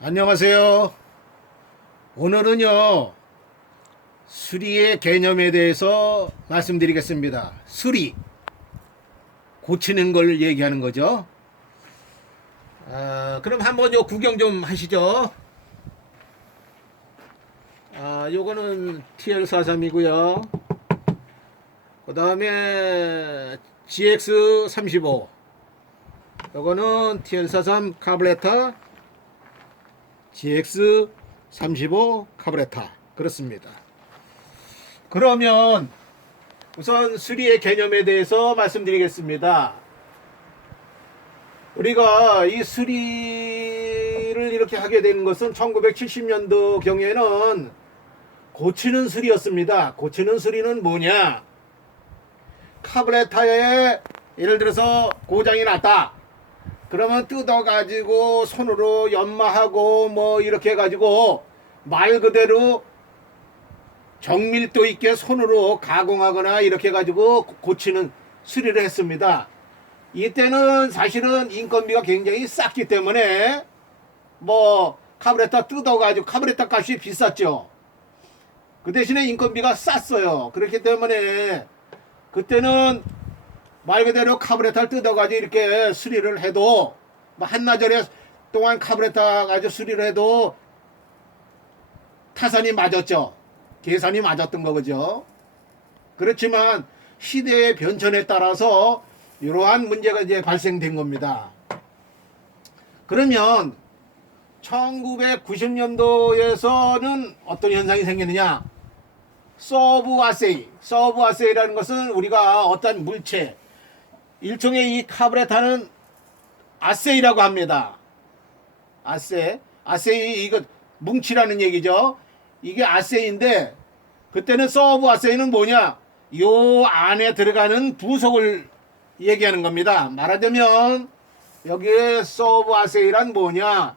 안녕하세요. 오늘은요, 수리의 개념에 대해서 말씀드리겠습니다. 수리, 고치는 걸 얘기하는 거죠. 그럼 한번 요 구경 좀 하시죠. 요거는 TL43이고요. 그 다음에 GX35. 요거는 TL43 카브레타 GX35 카브레타. 그렇습니다. 그러면 우선 수리의 개념에 대해서 말씀드리겠습니다. 우리가 이 수리를 이렇게 하게 되는 것은 1970년도 경에는 고치는 수리였습니다. 고치는 수리는 뭐냐? 카브레타에 예를 들어서 고장이 났다. 그러면 뜯어가지고 손으로 연마하고 뭐 이렇게 해가지고 말 그대로 정밀도 있게 손으로 가공하거나 이렇게 해가지고 고치는 수리를 했습니다. 이때는 사실은 인건비가 굉장히 쌌기 때문에 뭐 카브레타 뜯어가지고 카브레타 값이 비쌌죠. 그 대신에 인건비가 쌌어요. 그렇기 때문에 그때는 말 그대로 카브레타를 뜯어가지고 이렇게 수리를 해도 뭐 한나절에 동안 카브레타 가지고 수리를 해도 타산이 맞았죠. 계산이 맞았던 거죠. 그렇지만 시대의 변천에 따라서 이러한 문제가 이제 발생된 겁니다. 그러면 1990년도에서는 어떤 현상이 생기느냐? 서브 아세이라는 것은 우리가 어떤 물체, 일종의 이 카브레타는 아세이라고 합니다. 아세이 이거 뭉치라는 얘기죠. 이게 아세이인데 그때는 서브 아세이는 뭐냐? 요 안에 들어가는 부속을 얘기하는 겁니다. 말하자면 여기에 서브 아세이란 뭐냐?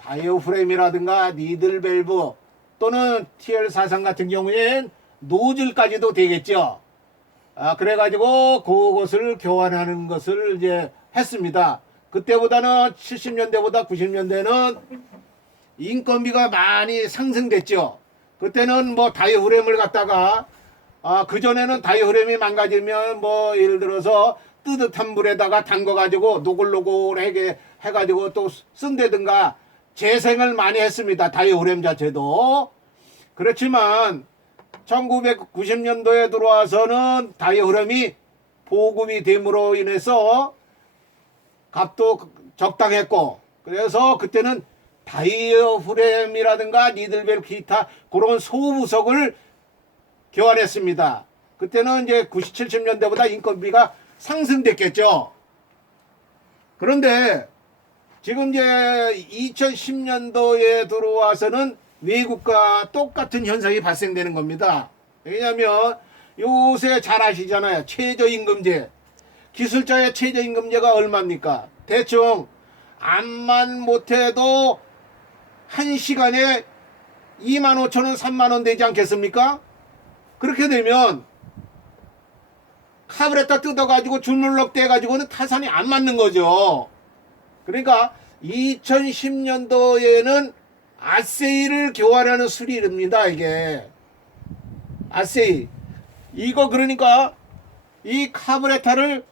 다이어프레임이라든가 니들 밸브 또는 TL43 같은 경우엔 노즐까지도 되겠죠. 그래가지고 그것을 교환하는 것을 이제 했습니다. 그때보다는 70년대보다 90년대는 인건비가 많이 상승됐죠. 그때는 뭐 다이어프레임을 갖다가 그전에는 다이어프레임이 망가지면 뭐 예를 들어서 뜨뜻한 물에다가 담궈가지고 노골노골하게 해가지고 또 쓴다든가 재생을 많이 했습니다. 다이어프레임 자체도. 그렇지만 1990년도에 들어와서는 다이어프레임이 보급이 됨으로 인해서 값도 적당했고 그래서 그때는 다이어프레임이라든가 니들벨 기타 그런 소부석을 교환했습니다. 그때는 이제 90, 70년대보다 인건비가 상승됐겠죠. 그런데 지금 이제 2010년도에 들어와서는 외국과 똑같은 현상이 발생되는 겁니다. 왜냐하면 요새 잘 아시잖아요. 최저임금제. 기술자의 최저임금제가 얼마입니까? 대충 암만 못해도 1시간에 25,000원, 3만원 되지 않겠습니까? 그렇게 되면 카브레타 뜯어가지고 주물럭 떼가지고는 타산이 안 맞는 거죠. 그러니까 2010년도에는 아세이를 교환하는 수리입니다. 이게 아세이 이거 그러니까 이 카브레타를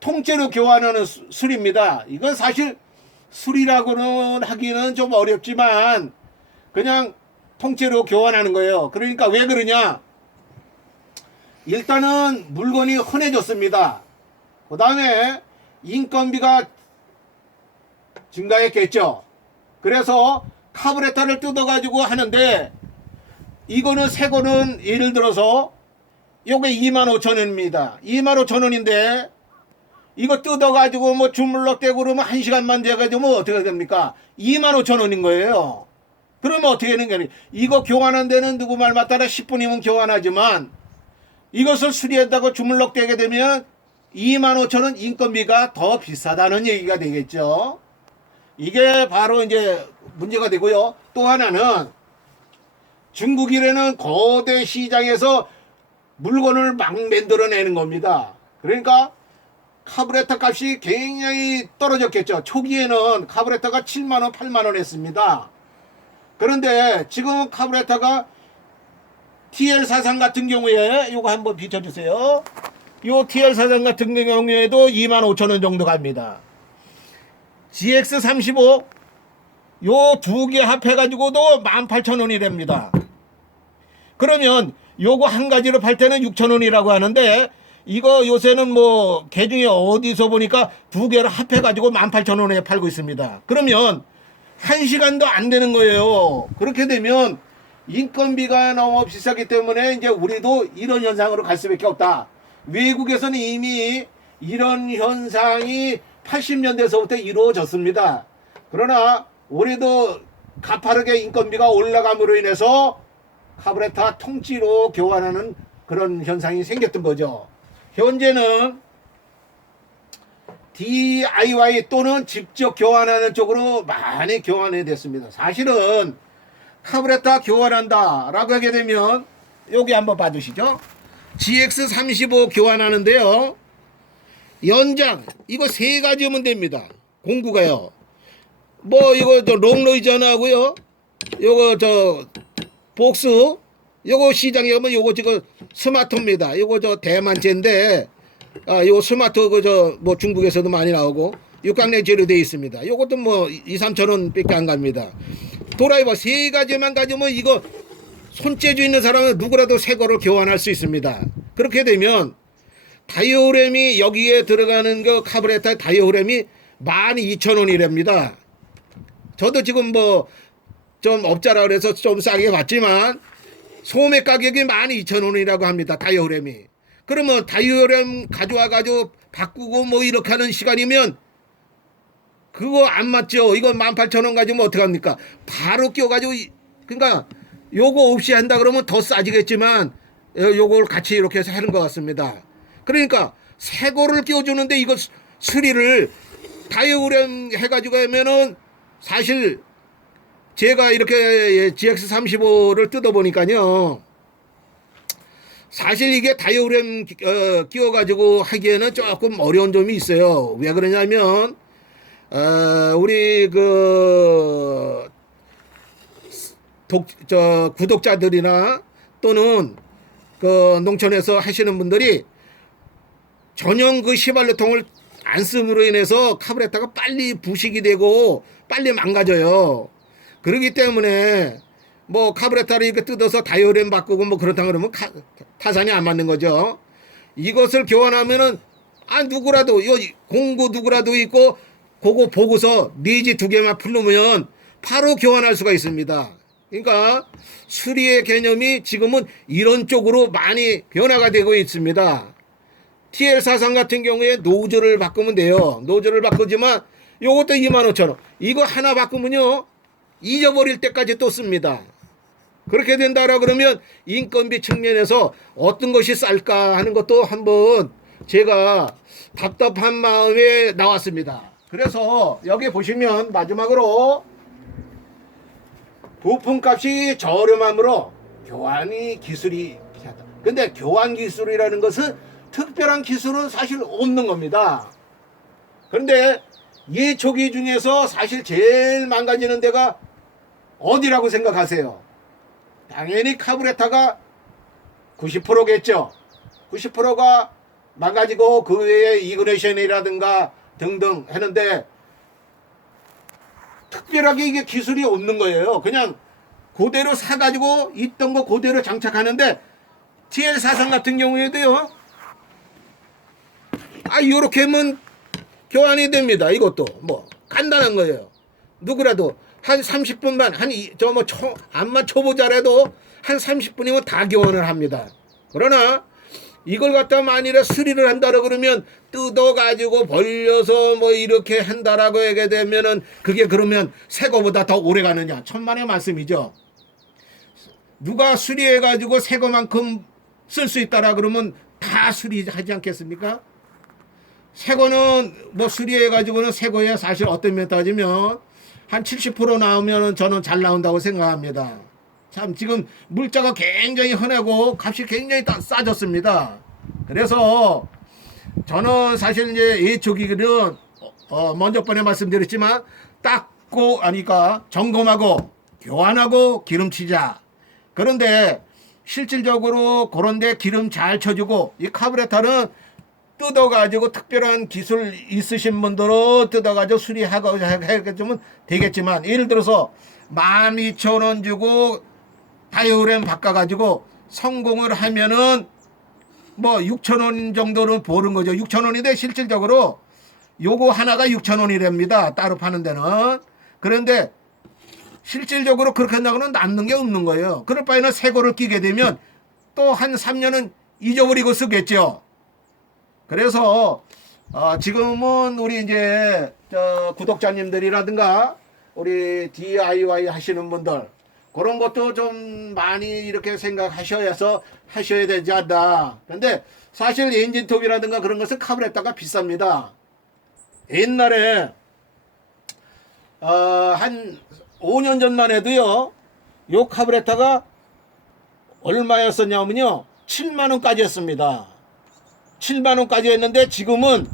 통째로 교환하는 수리입니다. 이건 사실 수리라고는 하기는 좀 어렵지만 그냥 통째로 교환하는 거예요. 그러니까 왜 그러냐? 일단은 물건이 흔해졌습니다. 그 다음에 인건비가 증가했겠죠. 그래서 카브레타를 뜯어가지고 하는데 이거는 새 거는 예를 들어서 요게 25,000원입니다. 25,000원인데 이거 뜯어가지고 뭐 주물럭 떼고 그러면 1시간만 돼가지고 뭐 어떻게 됩니까? 25,000원인 거예요. 그러면 어떻게 되는 게 아니에요. 이거 교환한 데는 누구 말 맞따라 10분이면 교환하지만 이것을 수리한다고 주물럭 떼게 되면 25,000원 인건비가 더 비싸다는 얘기가 되겠죠. 이게 바로 이제 문제가 되고요. 또 하나는 중국이라는 거대 시장에서 물건을 막 만들어내는 겁니다. 그러니까 카브레터 값이 굉장히 떨어졌겠죠. 초기에는 카브레터가 7만원, 8만원 했습니다. 그런데 지금 카브레터가 TL43 같은 경우에 요거 한번 비춰주세요. 요 TL43 같은 경우에도 25,000원 정도 갑니다. GX35 요 두 개 합해가지고도 18,000원이 됩니다. 그러면 요거 한 가지로 팔 때는 6,000원이라고 하는데 이거 요새는 뭐 개중에 어디서 보니까 두 개를 합해가지고 18,000원에 팔고 있습니다. 그러면 1시간도 안 되는 거예요. 그렇게 되면 인건비가 너무 비싸기 때문에 이제 우리도 이런 현상으로 갈 수밖에 없다. 외국에서는 이미 이런 현상이 80년대서부터 이루어졌습니다. 그러나 우리도 가파르게 인건비가 올라감으로 인해서 카브레터 통째로 교환하는 그런 현상이 생겼던 거죠. 현재는 DIY 또는 직접 교환하는 쪽으로 많이 교환이 됐습니다. 사실은 카브레터 교환한다 라고 하게 되면 여기 한번 봐주시죠. GX35 교환하는데요, 연장 이거 세 가지면 됩니다. 공구가요. 뭐 이거 저 롱노이전하고요, 요거 저 복스, 요거 시장에 가면 요거 지금 스마트입니다. 요거 저 대만제인데 요거 스마트 그저 뭐 중국에서도 많이 나오고 육각내 재료되어 있습니다. 요것도 뭐 2-3천원 밖에 안 갑니다. 드라이버 세 가지만 가지면 이거 손재주 있는 사람은 누구라도 새 거를 교환할 수 있습니다. 그렇게 되면 다이오램이 여기에 들어가는 그 카브레터 다이오램이 12,000원이랍니다. 저도 지금 뭐 좀 업자라 그래서 좀 싸게 받지만 소매 가격이 12,000원이라고 합니다. 다이오램이. 그러면 다이오램 가져와 가지고 바꾸고 뭐 이렇게 하는 시간이면 그거 안 맞죠. 이거 18,000원 가지고 어떡합니까? 바로 껴가지고 그러니까 요거 없이 한다 그러면 더 싸지겠지만 요걸 같이 이렇게 해서 하는 것 같습니다. 그러니까 새 거를 끼워주는데 이거 수리를 다이오램 해가지고 하면은 사실 제가 이렇게 GX35를 뜯어보니까요, 사실 이게 다이오램 끼워가지고 하기에는 조금 어려운 점이 있어요. 왜 그러냐면 우리 그 구독자들이나 또는 그 농촌에서 하시는 분들이 전용 그 휘발유통을 안 쓰므로 인해서 카브레터가 빨리 부식이 되고 빨리 망가져요. 그렇기 때문에 뭐 카브레터를 이렇게 뜯어서 다이오램 바꾸고 뭐 그렇다 그러면 타산이 안 맞는 거죠. 이것을 교환하면은 누구라도 공구 누구라도 있고 그거 보고서 네지 두 개만 풀르면 바로 교환할 수가 있습니다. 그러니까 수리의 개념이 지금은 이런 쪽으로 많이 변화가 되고 있습니다. TL43 같은 경우에 노즐을 바꾸면 돼요. 노즐을 바꾸지만 요것도 25,000원. 이거 하나 바꾸면요 잊어버릴 때까지 또 씁니다. 그렇게 된다라 그러면 인건비 측면에서 어떤 것이 쌀까 하는 것도 한번 제가 답답한 마음에 나왔습니다. 그래서 여기 보시면 마지막으로 부품값이 저렴함으로 교환이 기술이 필요하다. 근데 교환 기술이라는 것은 특별한 기술은 사실 없는 겁니다. 그런데 이 조기 중에서 사실 제일 망가지는 데가 어디라고 생각하세요? 당연히 카브레터가 90%겠죠. 90%가 망가지고 그 외에 이그니션이라든가 등등 하는데 특별하게 이게 기술이 없는 거예요. 그냥 그대로 사가지고 있던 거 그대로 장착하는데 TL43 같은 경우에도요, 요렇게 하면 교환이 됩니다. 이것도 뭐 간단한 거예요. 누구라도 한 30분만 암만 초보자라도 한 30분이면 다 교환을 합니다. 그러나 이걸 갖다 만일에 수리를 한다고 그러면 뜯어가지고 벌려서 뭐 이렇게 한다라고 하게 되면은 그게 그러면 새 거보다 더 오래 가느냐, 천만의 말씀이죠. 누가 수리해가지고 새 거만큼 쓸 수 있다라 그러면 다 수리하지 않겠습니까? 새 거는 뭐 수리해가지고는 새 거에 사실 어떤 면 따지면 한 70% 나오면 저는 잘 나온다고 생각합니다. 참 지금 물자가 굉장히 흔하고 값이 굉장히 싸졌습니다. 그래서 저는 사실 이제 예초기는 먼저 번에 말씀드렸지만 닦고 아니까 점검하고 교환하고 기름치자. 그런데 실질적으로 그런데 기름 잘 쳐주고 이 카브레타는 뜯어가지고 특별한 기술 있으신 분들은 뜯어가지고 수리하고 해주면 되겠지만 예를 들어서 12,000원 주고 다이오램 바꿔가지고 성공을 하면은 뭐 6,000원 정도는 버는 거죠. 6,000원인데 실질적으로 요거 하나가 6,000원이랍니다. 따로 파는 데는. 그런데 실질적으로 그렇게 한다고는 남는 게 없는 거예요. 그럴 바에는 새 거를 끼게 되면 또 한 3년은 잊어버리고 쓰겠죠. 그래서 지금은 우리 이제 구독자님들이라든가 우리 DIY 하시는 분들 그런 것도 좀 많이 이렇게 생각하셔서 하셔야 되지 않나. 근데 사실 엔진톱이라든가 그런 것은 카브레타가 비쌉니다. 옛날에 한 5년 전만 해도요 요 카브레타가 얼마였었냐면요 7만원까지 했습니다. 7만원까지 했는데 지금은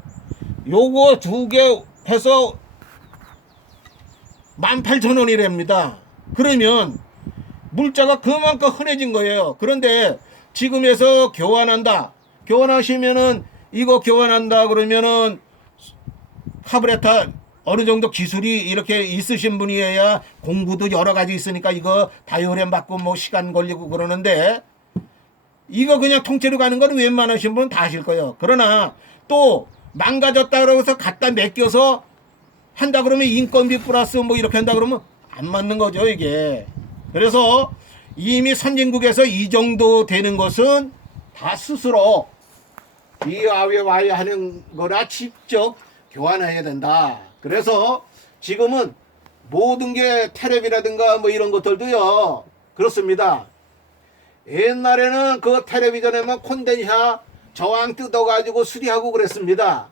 요거 두 개 해서 18,000원이랍니다. 그러면 물자가 그만큼 흔해진 거예요. 그런데 지금에서 교환한다. 교환하시면은 이거 교환한다 그러면은 카브레타 어느 정도 기술이 이렇게 있으신 분이어야 공부도 여러 가지 있으니까 이거 다이오램 받고 뭐 시간 걸리고 그러는데 이거 그냥 통째로 가는 건 웬만하신 분은 다 하실 거예요. 그러나 또 망가졌다 그러고서 갖다 맡겨서 한다 그러면 인건비 플러스 뭐 이렇게 한다 그러면 안 맞는 거죠 이게. 그래서 이미 선진국에서 이 정도 되는 것은 다 스스로 DIY 하는 거라 직접 교환해야 된다. 그래서 지금은 모든 게 텔레비라든가 뭐 이런 것들도요 그렇습니다. 옛날에는 그 텔레비전에만 콘덴사 저항 뜯어가지고 수리하고 그랬습니다.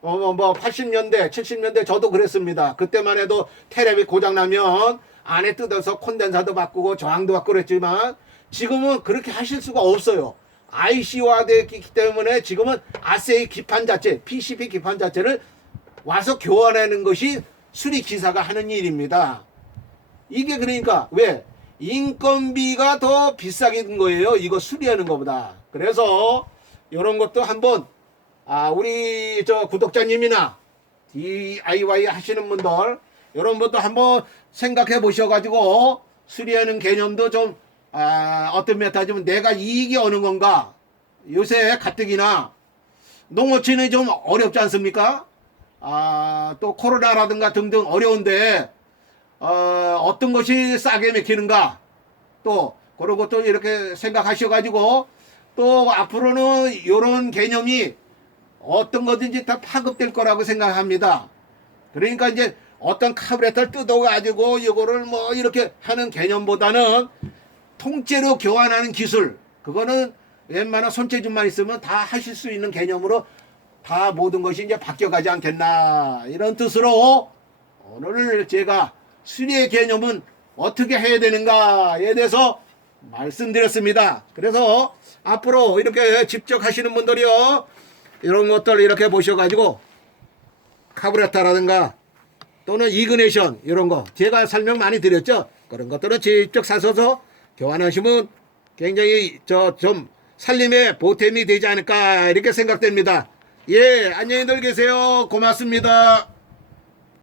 뭐 80년대 70년대 저도 그랬습니다. 그때만 해도 텔레비 고장나면 안에 뜯어서 콘덴사도 바꾸고 저항도 바꾸고 그랬지만 지금은 그렇게 하실 수가 없어요. IC화 되기 때문에 지금은 아세이 기판 자체 PCB 기판 자체를 와서 교환하는 것이 수리기사가 하는 일입니다. 이게 그러니까 왜? 인건비가 더 비싸게 든 거예요. 이거 수리하는 것보다. 그래서 이런 것도 한번 우리 구독자님이나 DIY 하시는 분들 이런 것도 한번 생각해 보셔가지고 수리하는 개념도 좀 어떤 메타지면 내가 이익이 어느 건가. 요새 가뜩이나 농어촌이 좀 어렵지 않습니까? 또 코로나라든가 등등 어려운데 어떤 것이 싸게 맥히는가 또 그런 것도 이렇게 생각하셔가지고 또 앞으로는 이런 개념이 어떤 거든지 다 파급될 거라고 생각합니다. 그러니까 이제 어떤 카브레터를 뜯어가지고 이거를 뭐 이렇게 하는 개념보다는 통째로 교환하는 기술 그거는 웬만한 손재주만 있으면 다 하실 수 있는 개념으로 다 모든 것이 이제 바뀌어가지 않겠나 이런 뜻으로 오늘 제가 수리의 개념은 어떻게 해야 되는가에 대해서 말씀드렸습니다. 그래서 앞으로 이렇게 직접 하시는 분들이요 이런 것들 이렇게 보셔가지고 카브레타라든가 또는 이그네션 이런 거 제가 설명 많이 드렸죠. 그런 것들은 직접 사셔서 교환하시면 굉장히 좀 살림에 보탬이 되지 않을까 이렇게 생각됩니다. 예, 안녕히들 계세요. 고맙습니다.